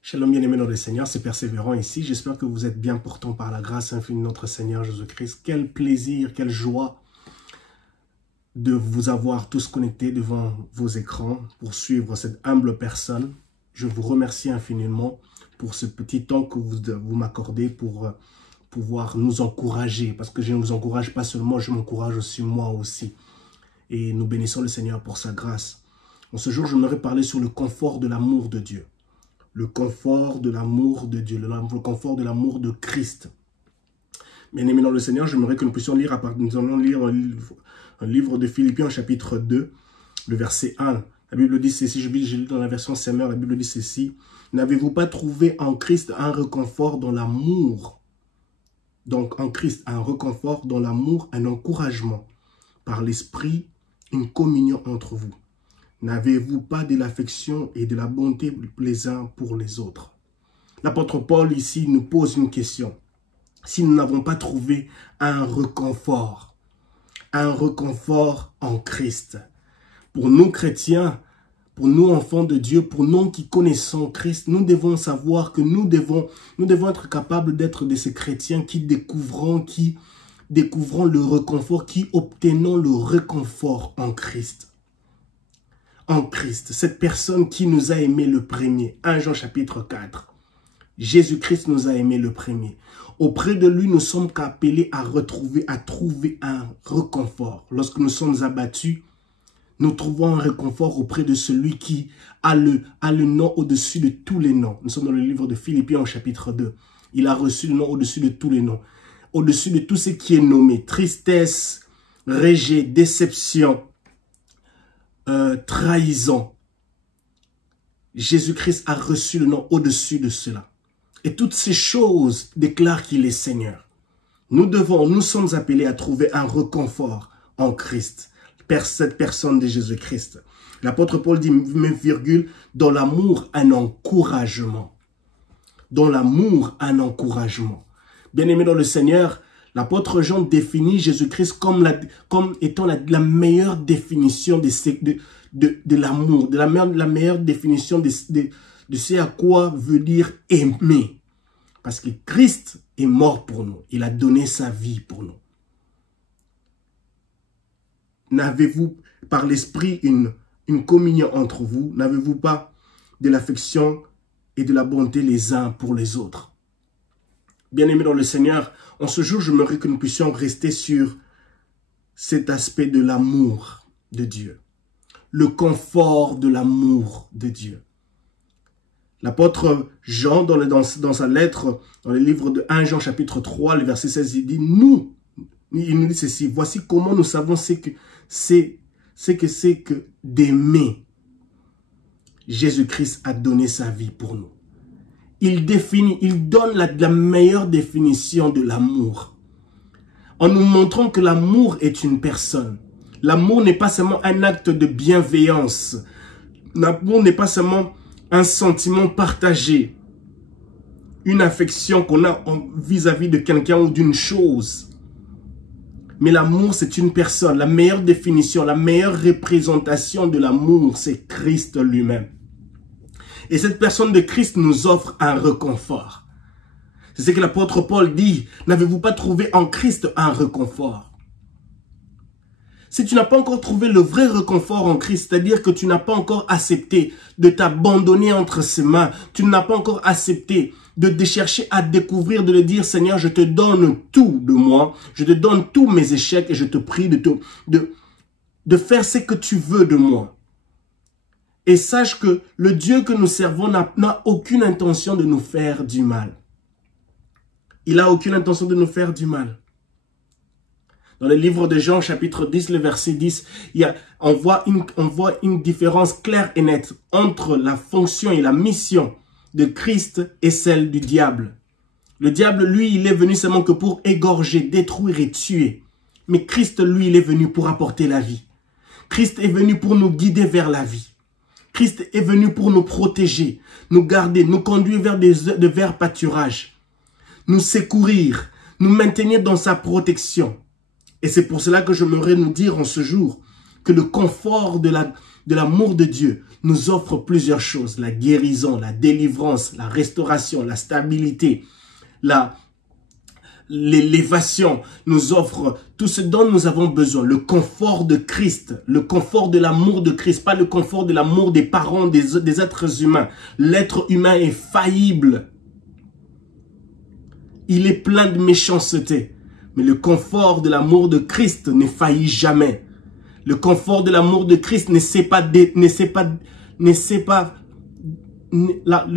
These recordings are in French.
Shalom bien-aimés dans le Seigneur, c'est Persévérant ici. J'espère que vous êtes bien portants par la grâce infinie de notre Seigneur Jésus-Christ. Quel plaisir, quelle joie de vous avoir tous connectés devant vos écrans pour suivre cette humble personne. Je vous remercie infiniment pour ce petit temps que vous m'accordez pour pouvoir nous encourager. Parce que je ne vous encourage pas seulement, je m'encourage aussi moi aussi. Et nous bénissons le Seigneur pour sa grâce. En ce jour, j'aimerais parler sur le confort de l'amour de Dieu. Le confort de l'amour de Dieu, le confort de l'amour de Christ. Bien-aimés dans le Seigneur, j'aimerais que nous puissions lire, nous allons lire un livre de Philippiens, chapitre 2, le verset 1. La Bible dit ceci, je lis dans la version Semeur, la Bible dit ceci. N'avez-vous pas trouvé en Christ un réconfort dans l'amour? Donc en Christ, un réconfort dans l'amour, un encouragement par l'Esprit, une communion entre vous. N'avez-vous pas de l'affection et de la bonté les uns pour les autres? L'apôtre Paul ici nous pose une question. Si nous n'avons pas trouvé un réconfort en Christ, pour nous chrétiens, pour nous enfants de Dieu, pour nous qui connaissons Christ, nous devons savoir que nous devons être capables d'être de ces chrétiens qui découvrons le réconfort, qui obtenons le réconfort en Christ. En Christ, cette personne qui nous a aimés le premier. 1 Jean chapitre 4. Jésus-Christ nous a aimés le premier. Auprès de lui, nous sommes appelés à trouver un réconfort. Lorsque nous sommes abattus, nous trouvons un réconfort auprès de celui qui a le nom au-dessus de tous les noms. Nous sommes dans le livre de Philippiens au chapitre 2. Il a reçu le nom au-dessus de tous les noms. Au-dessus de tout ce qui est nommé. Tristesse, rejet, déception, trahison. Jésus-Christ a reçu le nom au-dessus de cela. Et toutes ces choses déclarent qu'il est Seigneur. Nous sommes appelés à trouver un réconfort en Christ, cette personne de Jésus-Christ. L'apôtre Paul dit, même virgule, dans l'amour, un encouragement. Dans l'amour, un encouragement. Bien-aimé dans le Seigneur, l'apôtre Jean définit Jésus-Christ comme étant la meilleure définition de l'amour, la meilleure définition de ce à quoi veut dire aimer. Parce que Christ est mort pour nous. Il a donné sa vie pour nous. N'avez-vous par l'Esprit une communion entre vous? N'avez-vous pas de l'affection et de la bonté les uns pour les autres? Bien-aimés dans le Seigneur, en ce jour, j'aimerais que nous puissions rester sur cet aspect de l'amour de Dieu. Le confort de l'amour de Dieu. L'apôtre Jean, dans sa lettre, dans le livre de 1 Jean chapitre 3, le verset 16, il dit, il nous dit ceci, voici comment nous savons ce que c'est que d'aimer. Jésus-Christ a donné sa vie pour nous. Il donne la meilleure définition de l'amour. En nous montrant que l'amour est une personne. L'amour n'est pas seulement un acte de bienveillance. L'amour n'est pas seulement un sentiment partagé. Une affection qu'on a vis-à-vis de quelqu'un ou d'une chose. Mais l'amour, c'est une personne. La meilleure définition, la meilleure représentation de l'amour, c'est Christ lui-même. Et cette personne de Christ nous offre un réconfort. C'est ce que l'apôtre Paul dit. N'avez-vous pas trouvé en Christ un réconfort? Si tu n'as pas encore trouvé le vrai réconfort en Christ, c'est-à-dire que tu n'as pas encore accepté de t'abandonner entre ses mains, tu n'as pas encore accepté de chercher à découvrir, de le dire, Seigneur, je te donne tout de moi, je te donne tous mes échecs et je te prie de faire ce que tu veux de moi. Et sache que le Dieu que nous servons n'a aucune intention de nous faire du mal. Il n'a aucune intention de nous faire du mal. Dans le livre de Jean, chapitre 10, le verset 10, on voit une différence claire et nette entre la fonction et la mission de Christ et celle du diable. Le diable, lui, il est venu seulement que pour égorger, détruire et tuer. Mais Christ, lui, il est venu pour apporter la vie. Christ est venu pour nous guider vers la vie. Christ est venu pour nous protéger, nous garder, nous conduire vers de verts pâturages, nous secourir, nous maintenir dans sa protection. Et c'est pour cela que j'aimerais nous dire en ce jour que le confort de l'amour de Dieu nous offre plusieurs choses. La guérison, la délivrance, la restauration, la stabilité, l'élévation nous offre tout ce dont nous avons besoin. Le confort de Christ, le confort de l'amour de Christ, pas le confort de l'amour des parents, des êtres humains. L'être humain est faillible. Il est plein de méchanceté. Mais le confort de l'amour de Christ ne faillit jamais. Le confort de l'amour de Christ le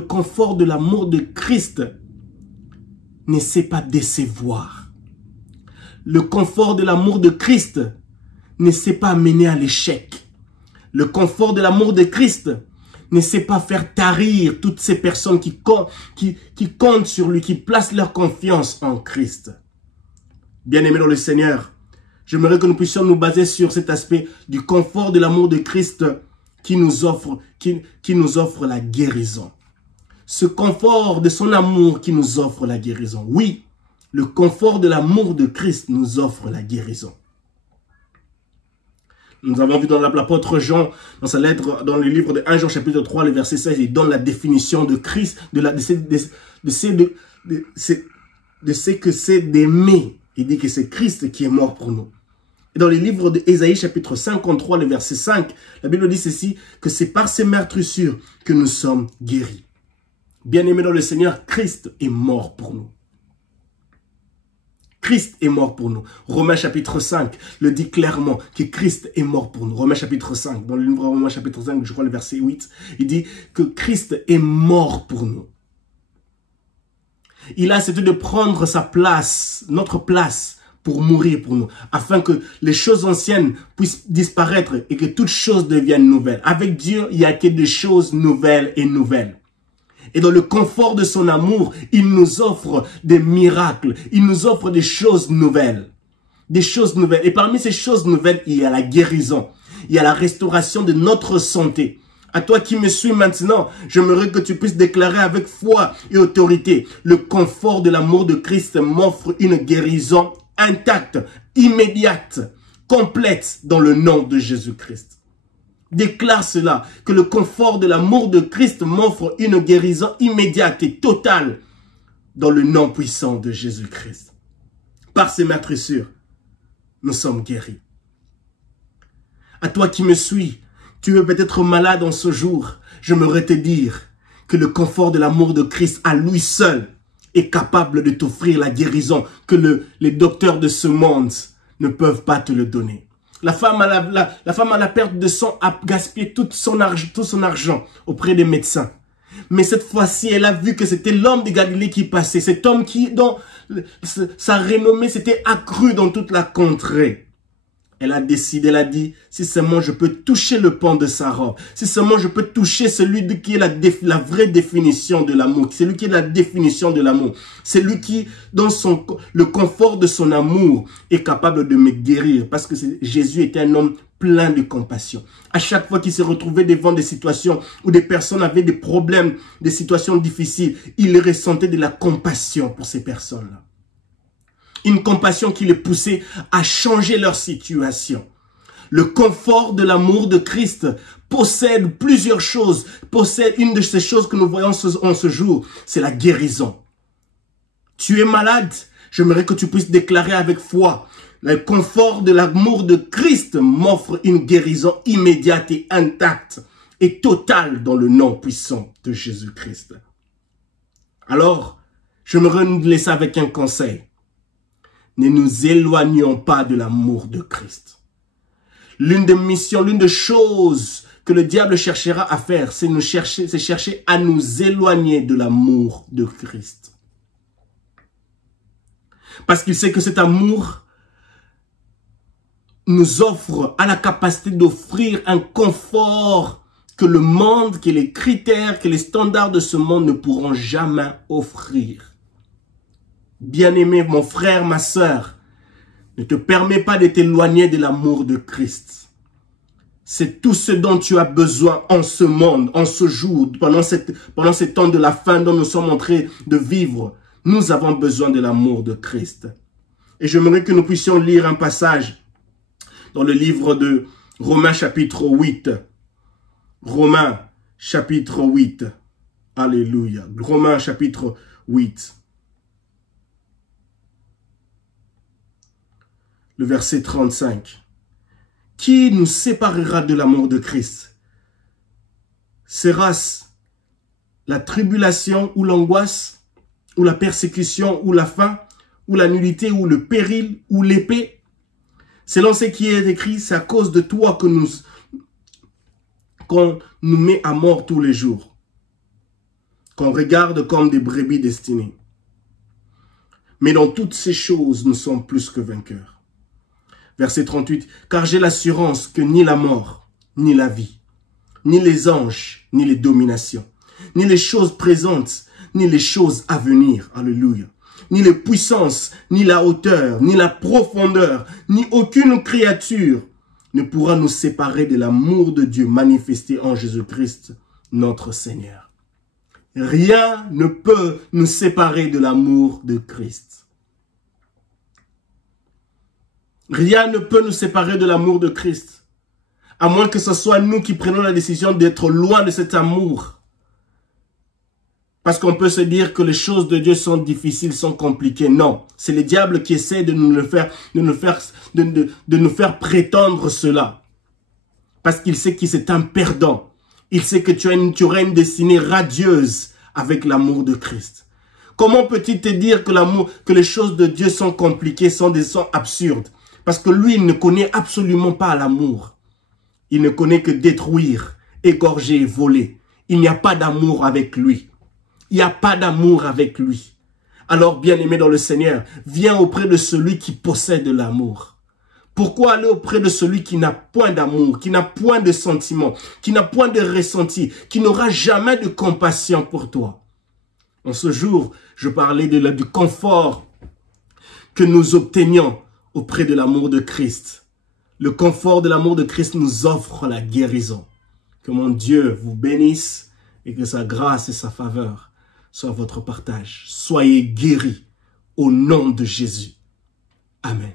confort de l'amour de Christ ne sait pas décevoir. Le confort de l'amour de Christ ne sait pas mener à l'échec. Le confort de l'amour de Christ ne sait pas faire tarir toutes ces personnes qui comptent sur lui, qui placent leur confiance en Christ. Bien-aimés dans le Seigneur, j'aimerais que nous puissions nous baser sur cet aspect du confort de l'amour de Christ qui nous offre la guérison. Ce confort de son amour qui nous offre la guérison. Oui, le confort de l'amour de Christ nous offre la guérison. Nous avons vu dans l'apôtre Jean, dans sa lettre, dans le livre de 1 Jean chapitre 3, le verset 16, il donne la définition de Christ, de ce que c'est d'aimer. Il dit que c'est Christ qui est mort pour nous. Et dans le livre d'Ésaïe chapitre 53, le verset 5, la Bible dit ceci, que c'est par ses meurtrissures que nous sommes guéris. Bien-aimés dans le Seigneur, Christ est mort pour nous. Christ est mort pour nous. Romains chapitre 5 le dit clairement que Christ est mort pour nous. Romains chapitre 5, dans le livre de Romains chapitre 5, je crois le verset 8, il dit que Christ est mort pour nous. Il a accepté de prendre sa place, notre place, pour mourir pour nous, afin que les choses anciennes puissent disparaître et que toutes choses deviennent nouvelles. Avec Dieu, il n'y a que des choses nouvelles et nouvelles. Et dans le confort de son amour, il nous offre des miracles, il nous offre des choses nouvelles. Des choses nouvelles. Et parmi ces choses nouvelles, il y a la guérison, il y a la restauration de notre santé. À toi qui me suis maintenant, j'aimerais que tu puisses déclarer avec foi et autorité, le confort de l'amour de Christ m'offre une guérison intacte, immédiate, complète dans le nom de Jésus-Christ. Déclare cela, que le confort de l'amour de Christ m'offre une guérison immédiate et totale dans le nom puissant de Jésus-Christ. Par ses meurtrissures, nous sommes guéris. À toi qui me suis, tu es peut-être malade en ce jour, j'aimerais te dire que le confort de l'amour de Christ à lui seul est capable de t'offrir la guérison que les docteurs de ce monde ne peuvent pas te le donner. La femme à la perte de sang a gaspillé tout son argent auprès des médecins. Mais cette fois-ci, elle a vu que c'était l'homme de Galilée qui passait. Cet homme dont sa renommée s'était accrue dans toute la contrée. Elle a décidé, elle a dit, si seulement je peux toucher le pan de sa robe, si seulement je peux toucher celui qui est la vraie définition de l'amour, celui qui est la définition de l'amour, celui qui, dans le confort de son amour, est capable de me guérir, parce que Jésus était un homme plein de compassion. À chaque fois qu'il se retrouvait devant des situations où des personnes avaient des problèmes, des situations difficiles, il ressentait de la compassion pour ces personnes-là. Une compassion qui les poussait à changer leur situation. Le confort de l'amour de Christ possède plusieurs choses. Possède une de ces choses que nous voyons en ce jour, c'est la guérison. Tu es malade, j'aimerais que tu puisses déclarer avec foi. Le confort de l'amour de Christ m'offre une guérison immédiate et intacte et totale dans le nom puissant de Jésus-Christ. Alors, j'aimerais nous laisser avec un conseil. Ne nous éloignons pas de l'amour de Christ. L'une des missions, l'une des choses que le diable cherchera à faire, c'est chercher à nous éloigner de l'amour de Christ. Parce qu'il sait que cet amour nous offre à la capacité d'offrir un confort que le monde, que les critères, que les standards de ce monde ne pourront jamais offrir. Bien-aimé, mon frère, ma sœur, ne te permets pas de t'éloigner de l'amour de Christ. C'est tout ce dont tu as besoin en ce monde, en ce jour, pendant ce temps de la fin dont nous sommes en train de vivre. Nous avons besoin de l'amour de Christ. Et j'aimerais que nous puissions lire un passage dans le livre de Romains chapitre 8. Romains chapitre 8. Alléluia. Romains chapitre 8. Le verset 35. Qui nous séparera de l'amour de Christ? Sera-ce la tribulation ou l'angoisse, ou la persécution, ou la faim, ou la nullité, ou le péril, ou l'épée? Selon ce qui est écrit, c'est à cause de toi qu'on nous met à mort tous les jours, qu'on regarde comme des brebis destinées. Mais dans toutes ces choses, nous sommes plus que vainqueurs. Verset 38, « Car j'ai l'assurance que ni la mort, ni la vie, ni les anges, ni les dominations, ni les choses présentes, ni les choses à venir, alléluia, ni les puissances, ni la hauteur, ni la profondeur, ni aucune créature ne pourra nous séparer de l'amour de Dieu manifesté en Jésus-Christ, notre Seigneur. » Rien ne peut nous séparer de l'amour de Christ. Rien ne peut nous séparer de l'amour de Christ. À moins que ce soit nous qui prenons la décision d'être loin de cet amour. Parce qu'on peut se dire que les choses de Dieu sont difficiles, sont compliquées. Non, c'est le diable qui essaie de nous faire prétendre cela. Parce qu'il sait que c'est un perdant. Il sait que tu auras une destinée radieuse avec l'amour de Christ. Comment peut-il te dire que les choses de Dieu sont compliquées, sont absurdes? Parce que lui, il ne connaît absolument pas l'amour. Il ne connaît que détruire, égorger et voler. Il n'y a pas d'amour avec lui. Il n'y a pas d'amour avec lui. Alors, bien-aimé dans le Seigneur, viens auprès de celui qui possède l'amour. Pourquoi aller auprès de celui qui n'a point d'amour, qui n'a point de sentiment, qui n'a point de ressenti, qui n'aura jamais de compassion pour toi? En ce jour, je parlais du confort que nous obtenions auprès de l'amour de Christ. Le confort de l'amour de Christ nous offre la guérison. Que mon Dieu vous bénisse et que sa grâce et sa faveur soient votre partage. Soyez guéris au nom de Jésus. Amen.